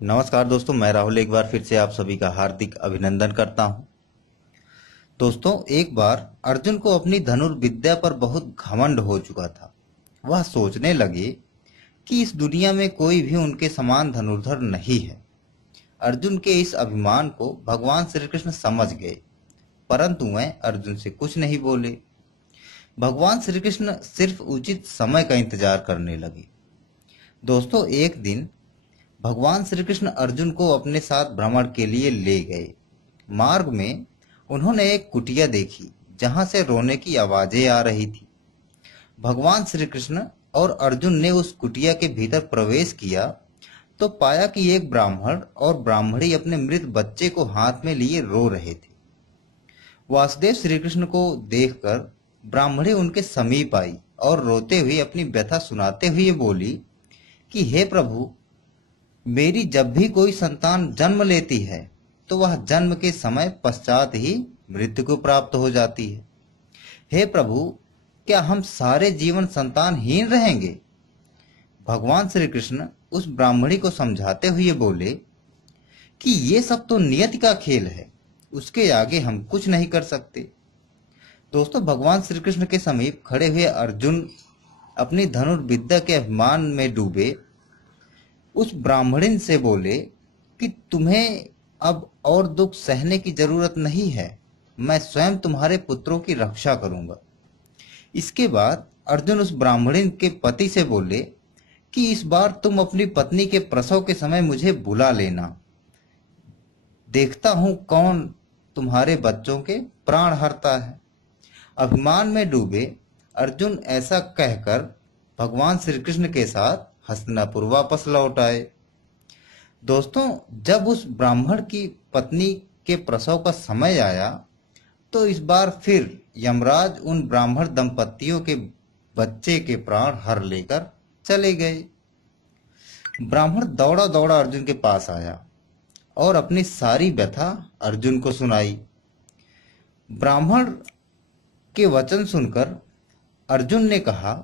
नमस्कार दोस्तों, मैं राहुल एक बार फिर से आप सभी का हार्दिक अभिनंदन करता हूं। दोस्तों, एक बार अर्जुन को अपनी धनुर्विद्या पर बहुत घमंड हो चुका था। वह सोचने लगे कि इस दुनिया में कोई भी उनके समान धनुर्धर नहीं है। अर्जुन के इस अभिमान को भगवान श्री कृष्ण समझ गए, परंतु वह अर्जुन से कुछ नहीं बोले। भगवान श्री कृष्ण सिर्फ उचित समय का इंतजार करने लगे। दोस्तों, एक दिन भगवान श्री कृष्ण अर्जुन को अपने साथ भ्रमण के लिए ले गए। मार्ग में उन्होंने एक कुटिया देखी जहां से रोने की आवाजें आ रही थी। भगवान श्री कृष्ण और अर्जुन ने उस कुटिया के भीतर प्रवेश किया तो पाया कि एक ब्राह्मण और ब्राह्मणी अपने मृत बच्चे को हाथ में लिए रो रहे थे। वासुदेव श्री कृष्ण को देखकर ब्राह्मणी उनके समीप आई और रोते हुए अपनी व्यथा सुनाते हुए बोली कि हे प्रभु, मेरी जब भी कोई संतान जन्म लेती है तो वह जन्म के समय पश्चात ही मृत्यु को प्राप्त हो जाती है। हे प्रभु, क्या हम सारे जीवन संतानहीन रहेंगे? भगवान श्री कृष्ण उस ब्राह्मणी को समझाते हुए बोले कि ये सब तो नियति का खेल है, उसके आगे हम कुछ नहीं कर सकते। दोस्तों, भगवान श्री कृष्ण के समीप खड़े हुए अर्जुन अपनी धनुर्विद्या के अभिमान में डूबे उस ब्राह्मणिन से बोले कि तुम्हें अब और दुख सहने की जरूरत नहीं है, मैं स्वयं तुम्हारे पुत्रों की रक्षा करूंगा। इसके बाद अर्जुन उस ब्राह्मणिन के पति से बोले कि इस बार तुम अपनी पत्नी के प्रसव के समय मुझे बुला लेना, देखता हूं कौन तुम्हारे बच्चों के प्राण हरता है। अभिमान में डूबे अर्जुन ऐसा कहकर भगवान श्री कृष्ण के साथ हस्तिनापुर वापस लौट आए। दोस्तों, जब उस ब्राह्मण की पत्नी के प्रसव का समय आया तो इस बार फिर यमराज उन ब्राह्मण दंपतियों के बच्चे के प्राण हर लेकर चले गए। ब्राह्मण दौड़ा दौड़ा अर्जुन के पास आया और अपनी सारी व्यथा अर्जुन को सुनाई। ब्राह्मण के वचन सुनकर अर्जुन ने कहा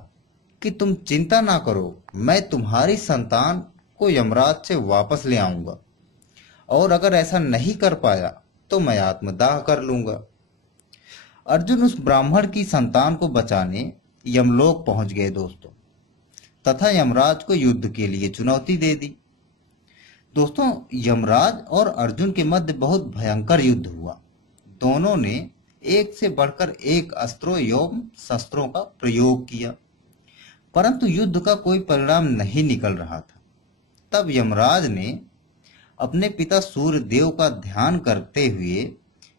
कि तुम चिंता ना करो, मैं तुम्हारी संतान को यमराज से वापस ले आऊंगा, और अगर ऐसा नहीं कर पाया तो मैं आत्मदाह कर लूंगा। अर्जुन उस ब्राह्मण की संतान को बचाने यमलोक पहुंच गए दोस्तों, तथा यमराज को युद्ध के लिए चुनौती दे दी। दोस्तों, यमराज और अर्जुन के मध्य बहुत भयंकर युद्ध हुआ। दोनों ने एक से बढ़कर एक अस्त्रों एवं शस्त्रों का प्रयोग किया, परंतु युद्ध का कोई परिणाम नहीं निकल रहा था। तब यमराज ने अपने पिता सूर्य देव का ध्यान करते हुए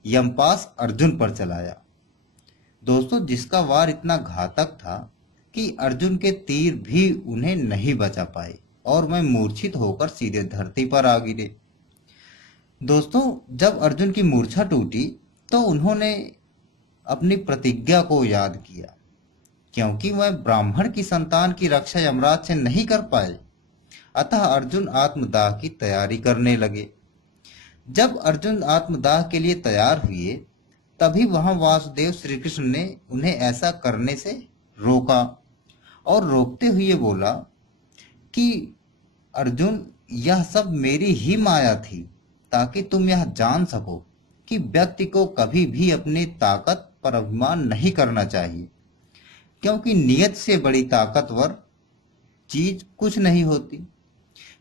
यमपास अर्जुन पर चलाया। दोस्तों, जिसका वार इतना घातक था कि अर्जुन के तीर भी उन्हें नहीं बचा पाए और वह मूर्छित होकर सीधे धरती पर आ गिरे। दोस्तों, जब अर्जुन की मूर्छा टूटी तो उन्होंने अपनी प्रतिज्ञा को याद किया, क्योंकि वह ब्राह्मण की संतान की रक्षा यमराज से नहीं कर पाए। अतः अर्जुन आत्मदाह की तैयारी करने लगे। जब अर्जुन आत्मदाह के लिए तैयार हुए तभी वहां वासुदेव श्री कृष्ण ने उन्हें ऐसा करने से रोका और रोकते हुए बोला कि अर्जुन, यह सब मेरी ही माया थी, ताकि तुम यह जान सको कि व्यक्ति को कभी भी अपनी ताकत पर अभिमान नहीं करना चाहिए, क्योंकि नियत से बड़ी ताकतवर चीज कुछ नहीं होती।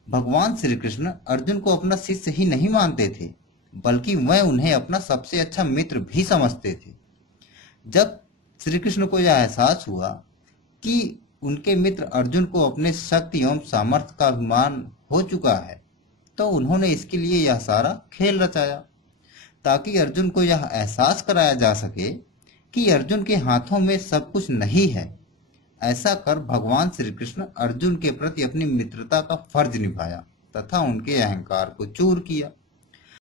भगवान श्री कृष्ण अर्जुन को अपना शिष्य ही नहीं मानते थे, बल्कि वह उन्हें अपना सबसे अच्छा मित्र भी समझते थे। जब श्री कृष्ण को यह एहसास हुआ कि उनके मित्र अर्जुन को अपने शक्ति एवं सामर्थ्य का अभिमान हो चुका है, तो उन्होंने इसके लिए यह सारा खेल रचाया, ताकि अर्जुन को यह एहसास कराया जा सके कि अर्जुन के हाथों में सब कुछ नहीं है। ऐसा कर भगवान श्री कृष्ण अर्जुन के प्रति अपनी मित्रता का फर्ज निभाया तथा उनके अहंकार को चूर किया।